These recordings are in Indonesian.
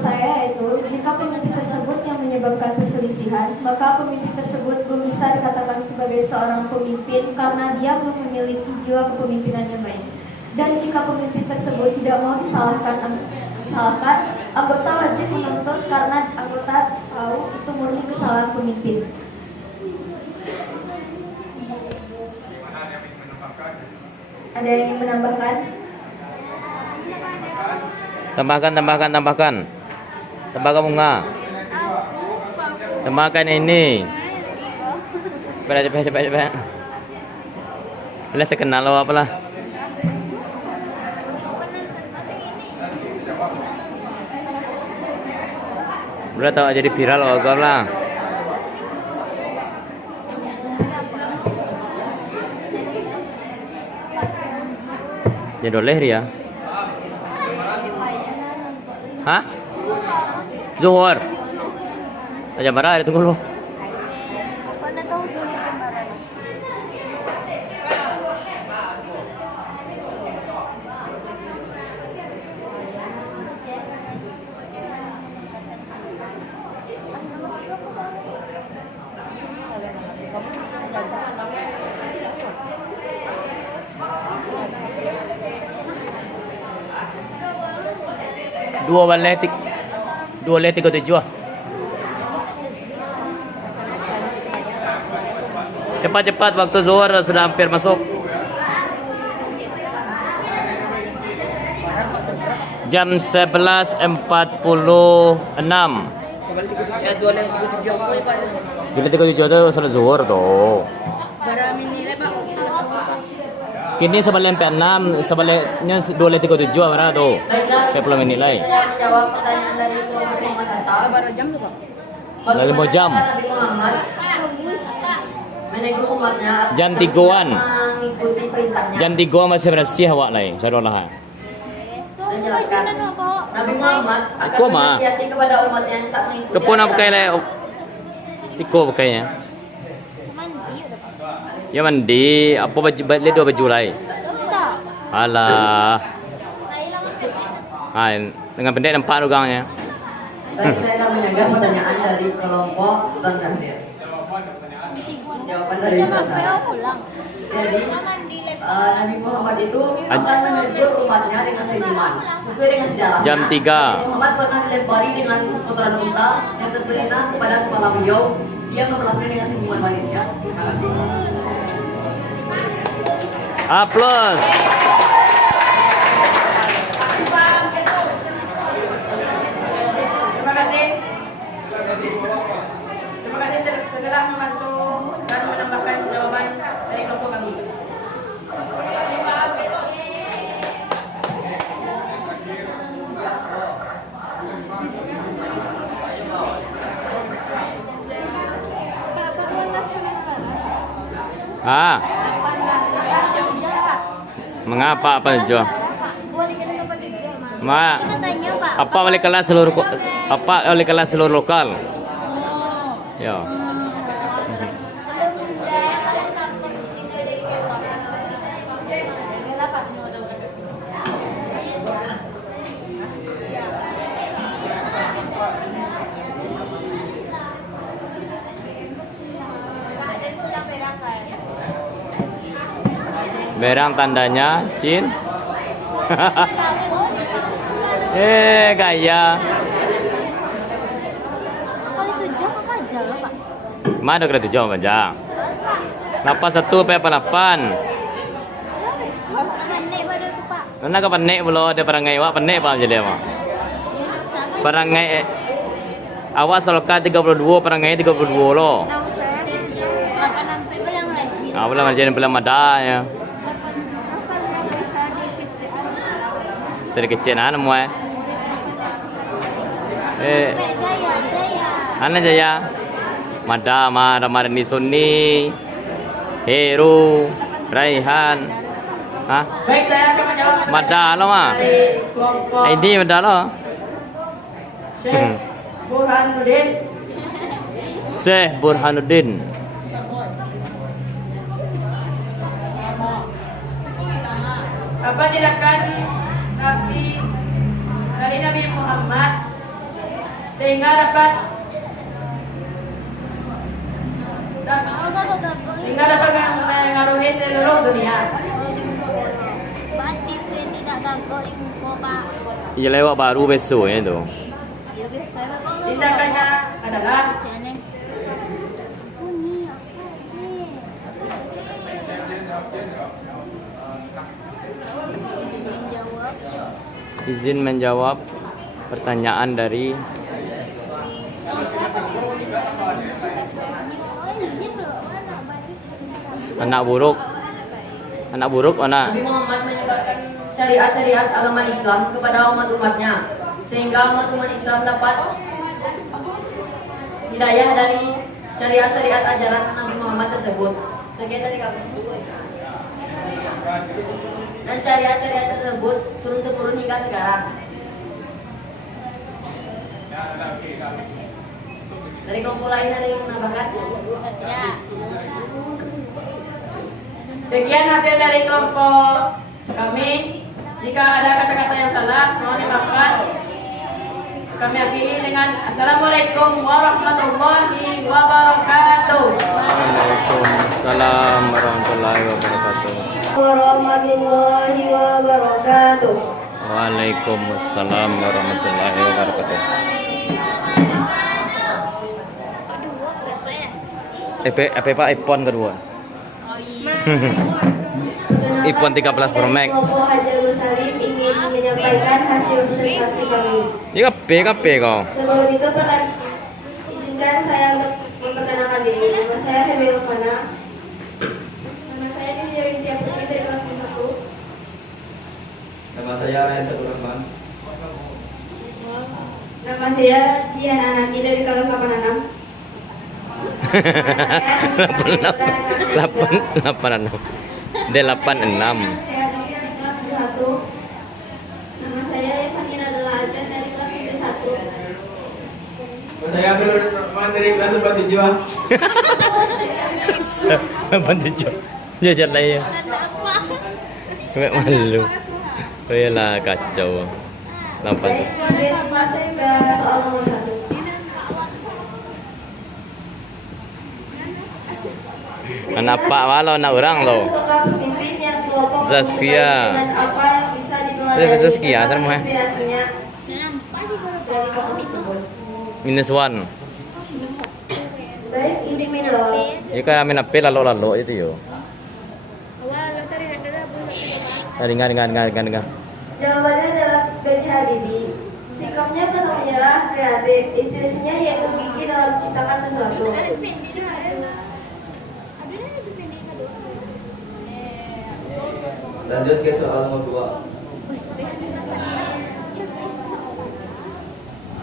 saya yaitu, jika pemimpin tersebut yang menyebabkan perselisihan, maka pemimpin tersebut belum bisa dikatakan sebagai seorang pemimpin karena dia belum memiliki jiwa kepemimpinan yang baik. Dan jika pemimpin tersebut tidak mau disalahkan, anggota wajib menuntut karena anggota tahu itu murni kesalahan pemimpin. Ada yang ingin menambahkan? Tambahkan bunga. Tambahkan ini. Cepat. Boleh terkenal lo apalah. Udah tahu jadi viral lo agak lah. Jadi oleh dia. Hah? Zuhur. Aja marah ada tunggu lo. Dua le 37. Cepat waktu zuhur sudah hampir masuk. Jam 11.46. 2:37 itu salat zuhur tuh. Kini sebalik 6, sebaliknya 2:37 mana tuh? 40 menit lagi. Saya menjawab pertanyaan dari Muhammad Hatta. Berapa jam tuh, Pak? Lagi mau jam. Nabi Muhammad menegur umatnya Jam 3-an. mengikuti perintahnya. Jam 3 masih bersih awak lain. Saya lah. Dan jelaskan Nabi Muhammad akan Kau mah? menasihati kepada umatnya yang tak mengikuti. Kepun apa pakai leh? Tiko pakainya. Ya mandi. Apa baju beli 2 baju lain? Alah. Dengan pendek nampak orangnya. Tadi saya akan menjaga pertanyaan dari kelompok Sultan Syahrir. Jawaban dari Sultan Syahrir. Jadi Nabi Muhammad itu akan menegur umatnya dengan senyuman sesuai dengan sejarahnya. Jam 3. Nabi Muhammad pernah dilempari dengan kotoran unta yang terkena kepada kepala beliau. Dia membalasnya dengan senyuman manisnya. Terima kasih. Aplaus. Terima kasih setelah membantu dan menambahkan jawaban dari kelompok kami. Mengapa apa Jo? Apa oleh kelas seluruh lokal? Ya. Merang tandanya Cin. Gaya. Mana kena 7 aja. 81 apa 8? Mana ka panik belum ada perangai awak panik apa jadi apa? Perangai awak soloka 32 perangai 32 loh. Belum rajin belum ada ya. Sedikit kecil mana muai. Ana Jaya. Mada Ramadhani Sunni. Heru, Raihan. Hah? Baik, saya akan menjawab Mada lo mah. dari kelompok Ini mada lo. Syekh Burhanuddin. Syekh Burhanuddin. Apa tindakan Nabi dari Nabi Muhammad sehingga dapat mengaruhi seluruh dunia. Batik saya tidak gagal info Pak. Iya lewat baru besok ya tuh. Ya biasa kok. Tindakannya adalah Jangan. Menjawab. Izin menjawab pertanyaan dari Oh, izin loh. Mana batik? anak buruk. Anak buruk mana? Nabi Muhammad menyebarkan syariat-syariat agama Islam kepada umat-umatnya sehingga umat-umat Islam dapat hidayah dari syariat-syariat ajaran Nabi Muhammad tersebut. Sekian dari kami. Dan syariat-syariat tersebut turun-temurun hingga sekarang. Dari kelompok lain ada yang menambahkan? Tidak. sekian hasil dari kelompok kami. Jika ada kata-kata yang salah, mohon dimaafkan. Kami akhiri dengan Assalamualaikum warahmatullahi wabarakatuh. Waalaikumsalam warahmatullahi wabarakatuh. Warahmatullahi wabarakatuh. Waalaikumsalam warahmatullahi wabarakatuh. Kedua berapa ya? Apa Pak iPhone kedua? Oh iya. iPhone 13 Pro Max. Kelompok Hajar Musalim ingin menyampaikan hasil presentasi kami. Iya KP kau. Sebelum itu izinkan saya untuk memperkenalkan diri. Nama saya Hebe Lokana. Nama saya Nisya Wintia Putri dari kelas 1. Nama saya Ryan Teguh Rahman. Nama saya Diana Anaki dari kelas 86. 86. D86. Saya dari kelas 1. Nama saya Evanina adalah Ajan dari kelas 1. Saya Abdul Rahman dari kelas 47. Bantu jajan lah ya. Kayak malu. Oh iyalah kacau. Lampan. Baik, kemudian masuk ke soal nomor 1. Anak Pak walau anak orang lo. Pemimpin yang kelompok Zaskia. dengan apa yang bisa dipelajari Zaskia, tentang sama. inspirasinya Nampak sih kalau dari kelompok tersebut. -1. Baik, izin menjawab. Ya kan amin apel lalu itu yo. Dengar. Jawabannya adalah B.J. Habibie. Sikapnya penuh menyerah, kreatif. Inspirasinya yaitu gigi dalam menciptakan sesuatu. Lanjut ke soal nomor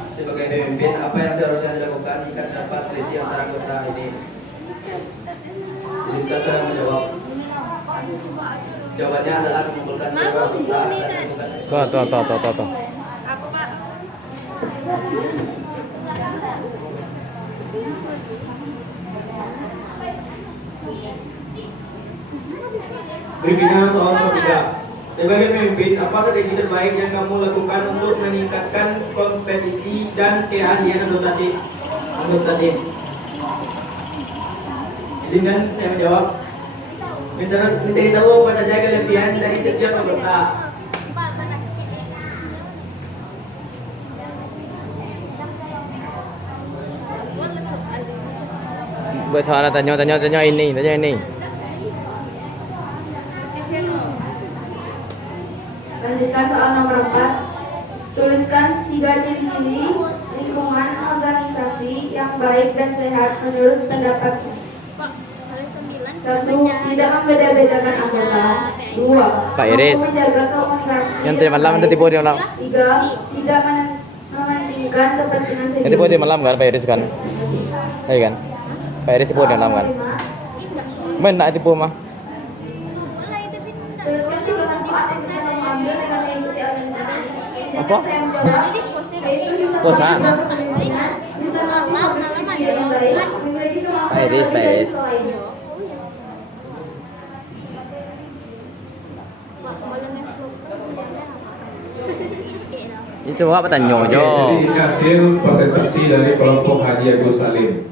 2. Sebagai pemimpin, apa yang seharusnya dilakukan jika terdapat selisih antara anggota ini? Izinkan saya menjawab. Jawabannya adalah mengumpulkan seluruh anggota dan melakukan Tuh. Apa Pak? Berbicara soal nomor 3. Sebagai pemimpin, apa strategi terbaik yang kamu lakukan untuk meningkatkan kompetisi dan keahlian anggota tim? Izinkan saya menjawab. Mencari tahu apa saja kelebihan dari setiap anggota. Buat soal tanya ini. Lanjutkan soal nomor 4. Tuliskan 3 ciri-ciri lingkungan organisasi yang baik dan sehat menurut pendapat. 1. Tidak membeda-bedakan anggota. 2. Pak Iris. Menjaga komunikasi. Yang tadi malam nanti tipu dia malam. 3. Tidak mementingkan kepentingan sendiri. Nanti tipu dia malam kan Pak Iris kan? Iya kan? Pak Iris tipu dia malam kan? Main nak tipu mah. Tuliskan 3 manfaat yang bisa kamu ambil dengan mengikuti organisasi. Apa? Saya menjawab, yaitu bisa Kosan. menjaga kepemimpinan, bisa melakukan berpikir yang baik, memiliki kemampuan Pak Iris. dan lainnya. Itu apa tanya Oke, Jo? jadi ini hasil presentasi dari kelompok Hadi Agus Salim.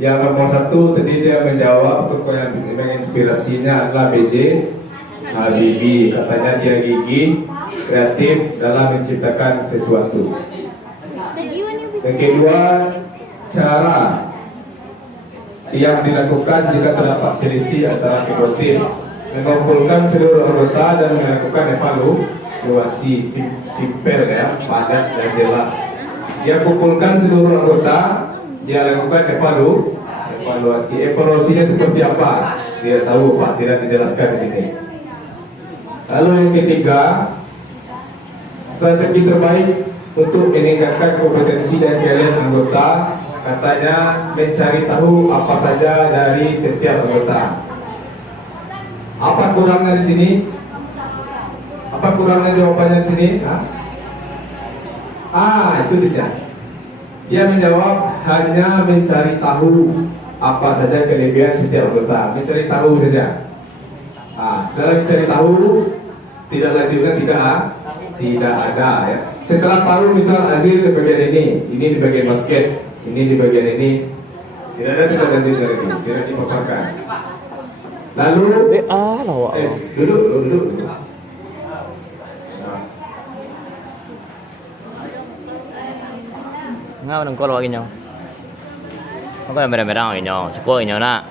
Yang nomor 1 tadi dia menjawab tokoh yang menginspirasinya adalah BJ Habibie. Katanya dia gigih, kreatif dalam menciptakan sesuatu. Yang kedua, cara yang dilakukan jika terdapat selisih antara kedua tim, mengumpulkan seluruh anggota dan melakukan evaluasi simpel ya, padat dan jelas. Dia kumpulkan seluruh anggota, dia lakukan evaluasi. Evaluasinya seperti apa? Tidak tahu Pak, tidak dijelaskan di sini. Lalu yang ketiga, strategi terbaik untuk meningkatkan kompetensi dan talent anggota, katanya mencari tahu apa saja dari setiap anggota. Apa kurangnya di sini? Apa kurangnya jawabannya di sini? Itu dia. Dia menjawab hanya mencari tahu apa saja kelebihan setiap anggota. Mencari tahu saja. Setelah mencari tahu, tidak lanjutkan tidak ada ya. Setelah tahu misal Azir di bagian ini di bagian basket, ini di bagian ini, tidak ada tidak lanjut dari ini, tidak dipaparkan. Lalu duduk. Ngao nang kalau lagi nyo. Apa yang merah-merah lagi nyo? Suko nyo nak.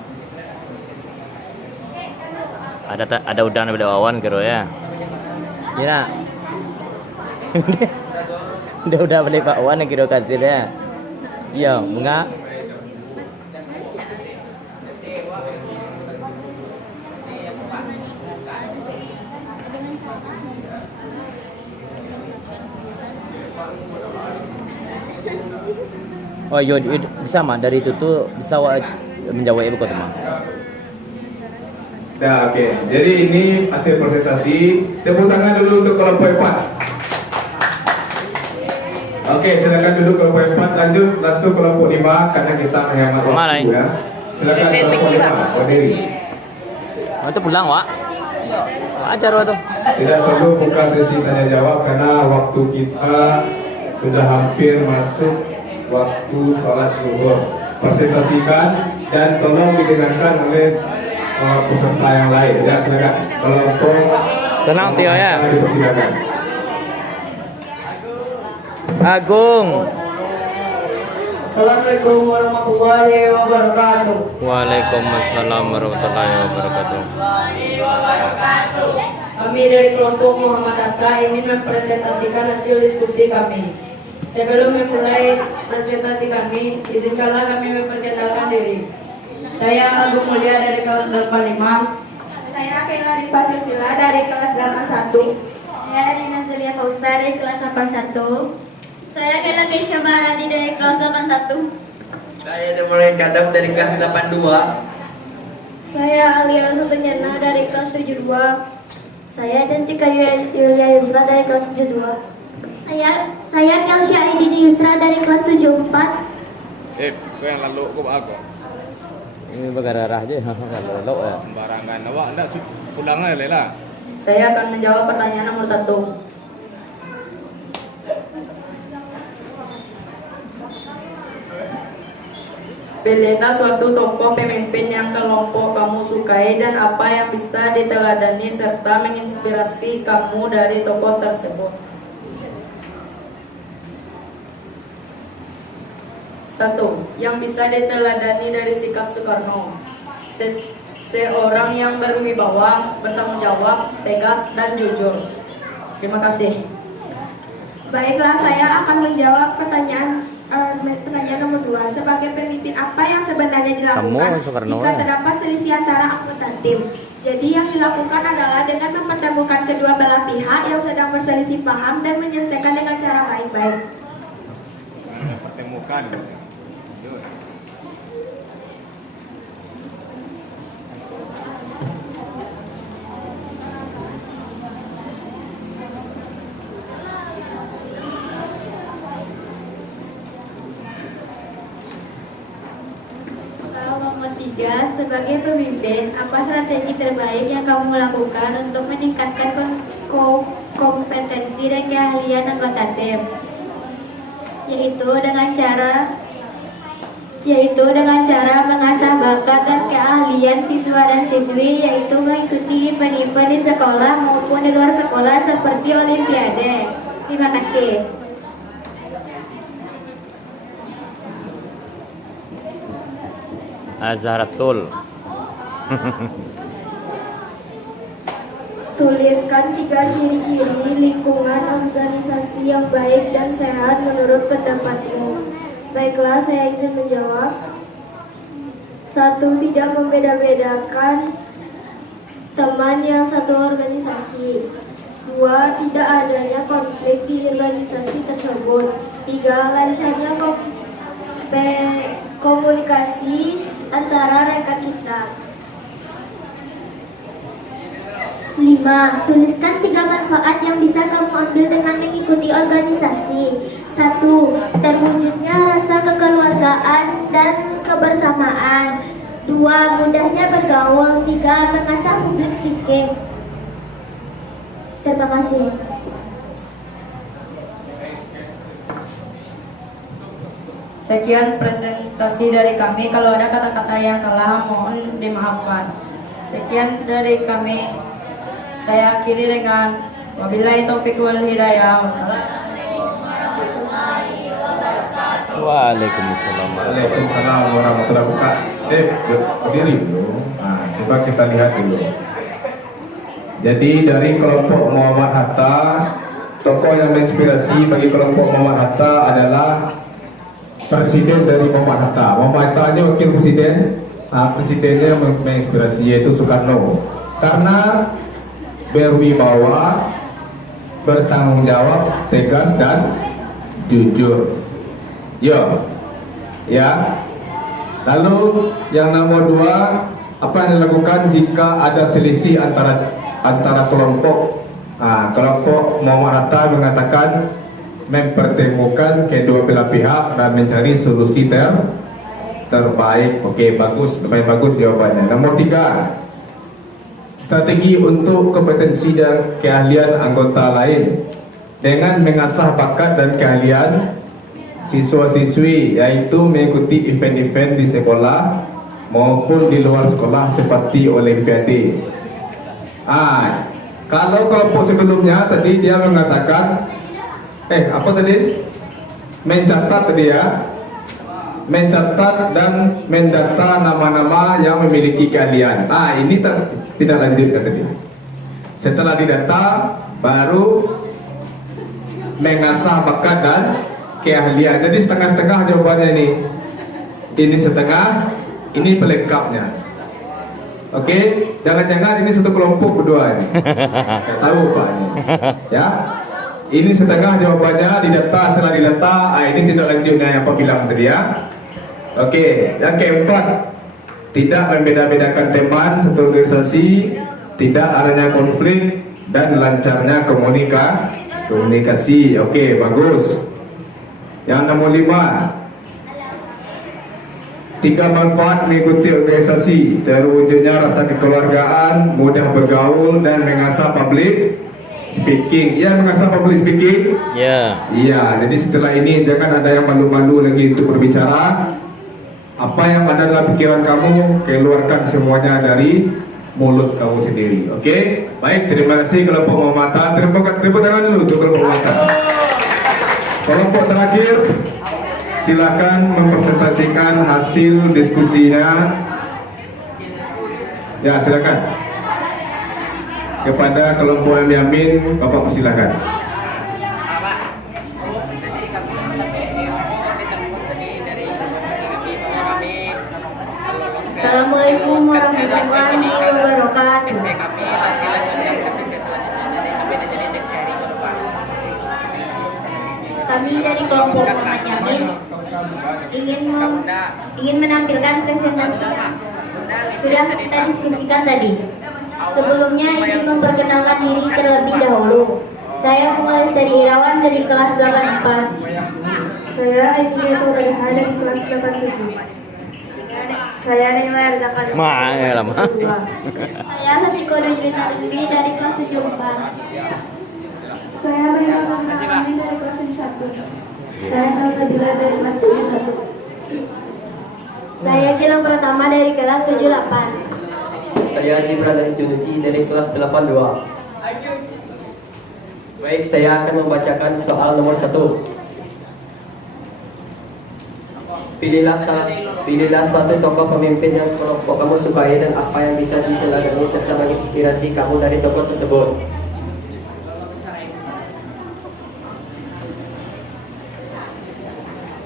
Ada udang ada awan kero ya. Ya nak. Udah beli Pak Wan yang kira kasih ya. Iya, enggak. Oh iya, bisa mah dari itu tuh bisa menjawab ibu kota mah. Nah, oke. Jadi ini hasil presentasi. Tepuk tangan dulu untuk kelompok 4. Oke, silakan duduk kelompok 4. Lanjut langsung kelompok 5 karena kita menghemat waktu ya. Silakan kelompok 5. Berdiri. Oh, itu pulang, Wak. Ajar tuh. Tidak perlu buka sesi tanya jawab karena waktu kita sudah hampir masuk waktu sholat zuhur. Presentasikan dan tolong didengarkan oleh peserta yang lain. Ya, silakan kelompok. Tenang Tio ya. Dipersilakan. Agung. Assalamualaikum warahmatullahi wabarakatuh. Waalaikumsalam warahmatullahi wabarakatuh. Kami dari kelompok Muhammad Atta ingin mempresentasikan hasil diskusi kami. Sebelum memulai presentasi kami, izinkanlah kami memperkenalkan diri. Saya Agung Mulia dari kelas 85. Saya Kayla Rifa Silvila dari kelas 81. Saya Rina Zelia Fausta dari kelas 81. Saya Kayla Keisha Maharani dari kelas 81. Saya Demoren Kadam dari kelas 82. Saya Alia Sutenyana dari kelas 72. Saya Cantika Yulia Yusra dari kelas 72. Saya Kelsya Aidini Yusra dari kelas 74. Kau yang lalu kau apa? Ini bergarah aja, lalu ya. Sembarangan awak enggak pulang aja lah. Saya akan menjawab pertanyaan nomor 1. Pilihlah suatu tokoh pemimpin yang kelompok kamu sukai dan apa yang bisa diteladani serta menginspirasi kamu dari tokoh tersebut. 1. Yang bisa diteladani dari sikap Soekarno. Seorang yang berwibawa, bertanggung jawab, tegas, dan jujur. Terima kasih. Baiklah, saya akan menjawab pertanyaan nomor 2. Sebagai pemimpin apa yang sebenarnya dilakukan jika terdapat selisih antara anggota tim? Jadi yang dilakukan adalah dengan mempertemukan kedua belah pihak yang sedang berselisih paham dan menyelesaikan dengan cara baik-baik. Pertemukan. Nomor 3, sebagai pemimpin, apa strategi terbaik yang kamu lakukan untuk meningkatkan kompetensi dan keahlian anggota tim, yaitu dengan cara mengasah bakat dan keahlian siswa dan siswi, yaitu mengikuti event-event di sekolah maupun di luar sekolah seperti olimpiade. Terima kasih. Azharatul. Tuliskan 3 ciri-ciri lingkungan organisasi yang baik dan sehat menurut pendapatmu. Baiklah, saya izin menjawab. 1. Tidak membeda-bedakan teman yang satu organisasi. 2. Tidak adanya konflik di organisasi tersebut. 3. Lancarnya komunikasi antara rekan kita. 5. Tuliskan 3 manfaat yang bisa kamu ambil dengan mengikuti organisasi. 1. Terwujudnya rasa kekeluargaan dan kebersamaan. 2. Mudahnya bergaul. 3. Mengasah public speaking. Terima kasih. Sekian presentasi dari kami. Kalau ada kata-kata yang salah, mohon dimaafkan. Sekian dari kami. Saya akhiri dengan wabillahi taufiq wal hidayah. Waalaikumsalam. Waalaikumsalam warahmatullahi wabarakatuh. Berdiri dulu. Nah, coba kita lihat dulu. Jadi dari kelompok Muhammad Hatta, tokoh yang menginspirasi bagi kelompok Muhammad Hatta adalah presiden dari Muhammad Hatta. Muhammad Hatta ini wakil presiden. Presidennya menginspirasi yaitu Soekarno. Karena berwibawa, bertanggung jawab, tegas dan jujur. Ya. Lalu yang nomor 2, apa yang dilakukan jika ada selisih antara kelompok? Kelompok Muhammad Hatta mengatakan mempertemukan kedua belah pihak dan mencari solusi terbaik. Oke, bagus, lebih bagus jawabannya. Nomor 3, strategi untuk kompetensi dan keahlian anggota lain dengan mengasah bakat dan keahlian siswa-siswi, yaitu mengikuti event-event di sekolah maupun di luar sekolah seperti olimpiade. Kalau kelompok sebelumnya tadi dia mengatakan apa tadi? Mencatat tadi ya. Mencatat dan mendata nama-nama yang memiliki keahlian. Ini tidak lanjut tadi. Setelah didata baru mengasah bakat dan keahlian. Jadi setengah-setengah jawabannya ini. Ini setengah, ini pelengkapnya. Oke, jangan-jangan ini satu kelompok berdua ini. Nggak tahu Pak ini. Ya. Ini setengah jawabannya didata, setelah didata, ini tidak lanjutnya yang Pak bilang tadi ya. Oke, yang keempat, tidak membeda-bedakan teman satu organisasi, tidak adanya konflik dan lancarnya komunikasi. Oke, bagus. Yang nomor 5, 3 manfaat mengikuti organisasi: terwujudnya rasa kekeluargaan, mudah bergaul dan mengasah public speaking. Ya, mengasah public speaking. Iya, jadi setelah ini jangan ada yang malu-malu lagi untuk berbicara. Apa yang ada dalam pikiran kamu, keluarkan semuanya dari mulut kamu sendiri. Oke? Baik, terima kasih kelompok Muhammad Hatta. Tepuk tangan dulu untuk kelompok Muhammad Hatta. Kelompok terakhir, silakan mempresentasikan hasil diskusinya. Ya, silakan. Kepada kelompok Yamin, Bapak persilakan. Assalamualaikum warahmatullahi wabarakatuh. Kami dari kelompok Muhammad Yamin ingin menampilkan presentasi. Sudah kita diskusikan tadi. Sebelumnya ingin memperkenalkan diri terlebih dahulu. Saya Muhammad dari Irawan dari kelas 84. Saya Aidiatul Reha dari kelas 87. Saya Nila Zakari. Saya Hatiko Dujri Talimbi dari kelas 74. Saya Maria Martini dari kelas 1. Saya Salsabila dari kelas 71. Saya Gilang Pratama dari kelas 78. Saya Jibran dari Junuji dari kelas 82. Baik, saya akan membacakan soal nomor 1. Pilihlah suatu tokoh pemimpin yang kelompok kamu sukai dan apa yang bisa diteladani serta menginspirasi kamu dari tokoh tersebut.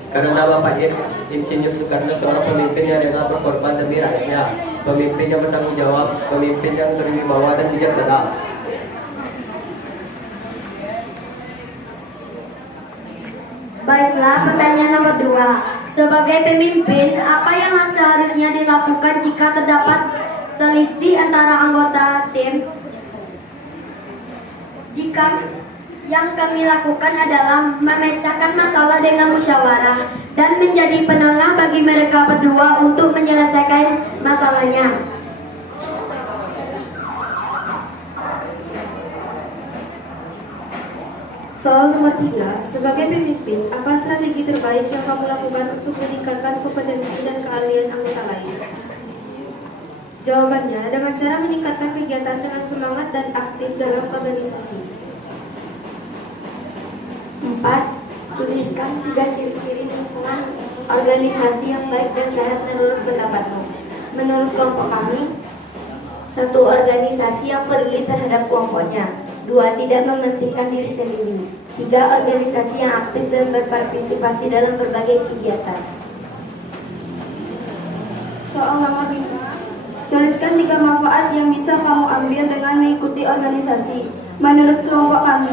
Karena Bapak Insinyur Soekarno seorang pemimpin yang rela berkorban demi rakyatnya, pemimpin yang bertanggung jawab, pemimpin yang berwibawa dan bijaksana. Baiklah, pertanyaan nomor 2. Sebagai pemimpin, apa yang seharusnya dilakukan jika terdapat selisih antara anggota tim? Jika yang kami lakukan adalah memecahkan masalah dengan musyawarah dan menjadi penengah bagi mereka berdua untuk menyelesaikan masalahnya. Soal nomor 3, sebagai pemimpin, apa strategi terbaik yang kamu lakukan untuk meningkatkan kompetensi dan keahlian anggota lain? Jawabannya, dengan cara meningkatkan kegiatan dengan semangat dan aktif dalam organisasi. 4. Tuliskan 3 ciri-ciri lingkungan organisasi yang baik dan sehat menurut pendapatmu. Menurut kelompok kami, 1. Organisasi yang peduli terhadap kelompoknya. 2. Tidak mementingkan diri sendiri. 3. Organisasi yang aktif dan berpartisipasi dalam berbagai kegiatan. Soal nomor 5, tuliskan 3 manfaat yang bisa kamu ambil dengan mengikuti organisasi. Menurut kelompok kami,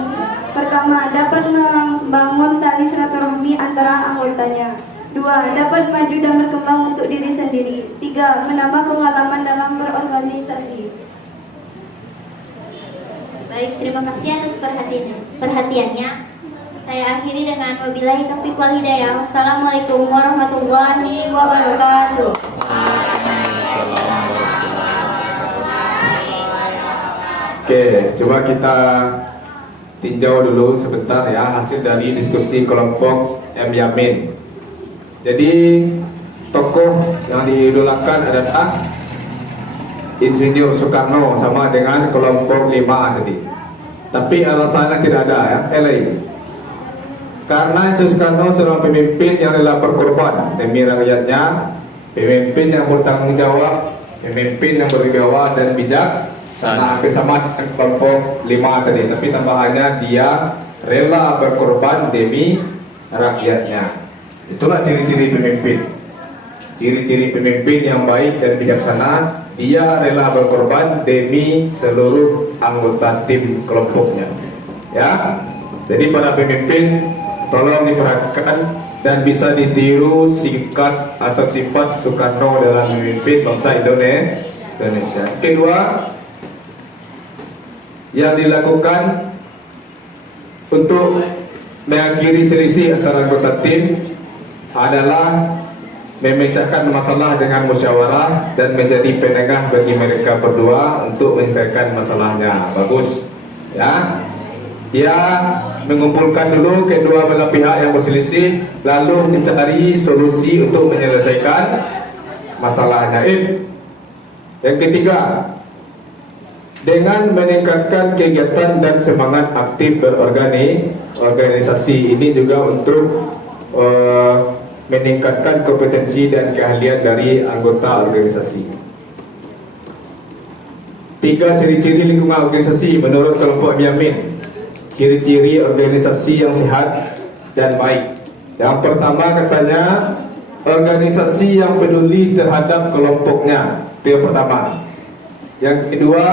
pertama, dapat membangun tali silaturahmi antara anggotanya. 2. Dapat maju dan berkembang untuk diri sendiri. 3. Menambah pengalaman dalam berorganisasi. Baik, terima kasih atas perhatiannya. Saya akhiri dengan wabillahi taufiq wal hidayah. Wassalamualaikum warahmatullahi wabarakatuh. Oke, coba kita tinjau dulu sebentar ya hasil dari diskusi kelompok M. Yamin. Jadi tokoh yang diidolakan adalah Insinyur Soekarno sama dengan kelompok 5 tadi. Tapi alasannya tidak ada ya, karena Insinyur Soekarno seorang pemimpin yang rela berkorban demi rakyatnya, pemimpin yang bertanggung jawab, pemimpin yang berwibawa dan bijak. Hampir sama dengan kelompok 5 tadi, tapi tambahannya dia rela berkorban demi rakyatnya. Itulah ciri-ciri pemimpin. Ciri-ciri pemimpin yang baik dan bijaksana, dia rela berkorban demi seluruh anggota tim kelompoknya. Ya, jadi para pemimpin tolong diperhatikan dan bisa ditiru sifat atau sifat Soekarno dalam memimpin bangsa Indonesia. Kedua, yang dilakukan untuk mengakhiri selisih antara anggota tim adalah memecahkan masalah dengan musyawarah dan menjadi penengah bagi mereka berdua untuk menyelesaikan masalahnya. Bagus ya. Dia mengumpulkan dulu kedua belah pihak yang berselisih, lalu mencari solusi untuk menyelesaikan masalahnya. Yang ketiga, dengan meningkatkan kegiatan dan semangat aktif berorganisasi, ini juga untuk meningkatkan kompetensi dan keahlian dari anggota organisasi. 3 ciri-ciri lingkungan organisasi menurut kelompok Yamin. Ciri-ciri organisasi yang sehat dan baik. Yang pertama katanya, organisasi yang peduli terhadap kelompoknya. Itu yang pertama. Yang kedua,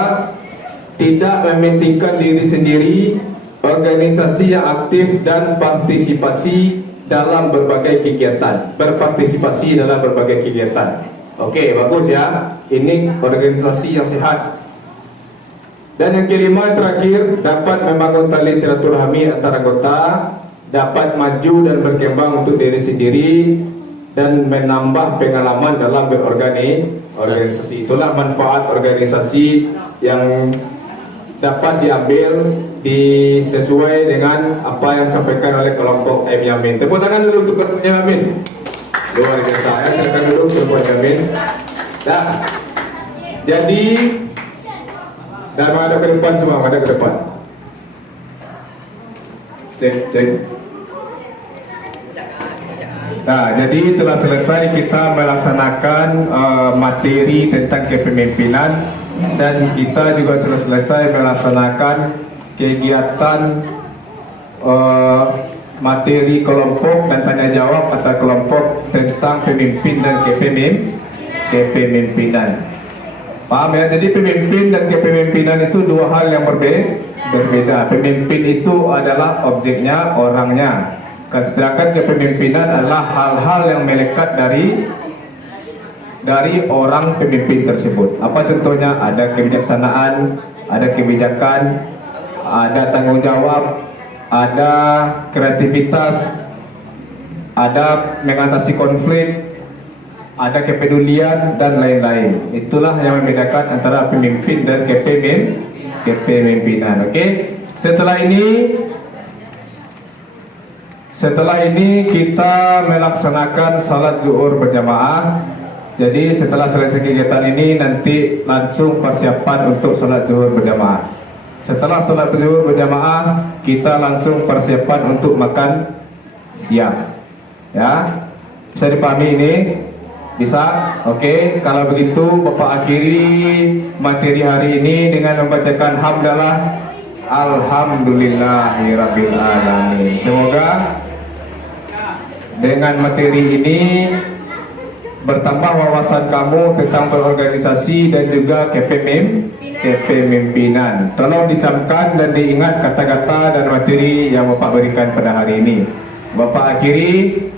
tidak mementingkan diri sendiri, organisasi yang aktif dan partisipasi dalam berbagai kegiatan. Berpartisipasi dalam berbagai kegiatan. Oke, bagus ya. Ini organisasi yang sehat. Dan yang kelima, terakhir, dapat membangun tali silaturahmi antara anggota, dapat maju dan berkembang untuk diri sendiri, dan menambah pengalaman dalam berorganisasi. Itulah manfaat organisasi yang dapat diambil sesuai dengan apa yang disampaikan oleh kelompok M Yamin. Tepuk tangan dulu untuk kelompok M Yamin. Luar biasa. Ya, silakan dulu kelompok M Yamin. Dah. Jadi dan menghadap ke depan semua, menghadap ke depan. Cek. Nah, jadi telah selesai kita melaksanakan materi tentang kepemimpinan dan kita juga sudah selesai melaksanakan kegiatan materi kelompok dan tanya jawab antar kelompok tentang pemimpin dan kepemimpinan. Paham ya? Jadi pemimpin dan kepemimpinan itu dua hal yang berbeda. Pemimpin itu adalah objeknya, orangnya. Sedangkan kepemimpinan adalah hal-hal yang melekat dari orang pemimpin tersebut. Apa contohnya? Ada kebijaksanaan, ada kebijakan, ada tanggung jawab, ada kreativitas, ada mengatasi konflik, ada kepedulian dan lain-lain. Itulah yang membedakan antara pemimpin dan kepemimpinan. Oke? Setelah ini kita melaksanakan salat zuhur berjamaah. Jadi setelah selesai kegiatan ini nanti langsung persiapan untuk salat zuhur berjamaah. Setelah salat zuhur berjamaah kita langsung persiapan untuk makan siang. Ya, bisa dipahami ini? Bisa? Oke. Kalau begitu Bapak akhiri materi hari ini dengan membacakan hamdalah. Alhamdulillahirabbil alamin. Semoga dengan materi ini bertambah wawasan kamu tentang berorganisasi dan juga kepemimpinan. Tolong dicamkan dan diingat kata-kata dan materi yang Bapak berikan pada hari ini. Bapak akhiri.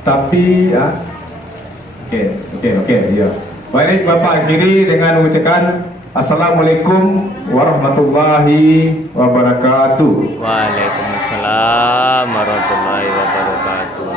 Tapi ya. Oke, ya. Baik, Bapak akhiri dengan mengucapkan Assalamualaikum warahmatullahi wabarakatuh. Waalaikumsalam warahmatullahi wabarakatuh.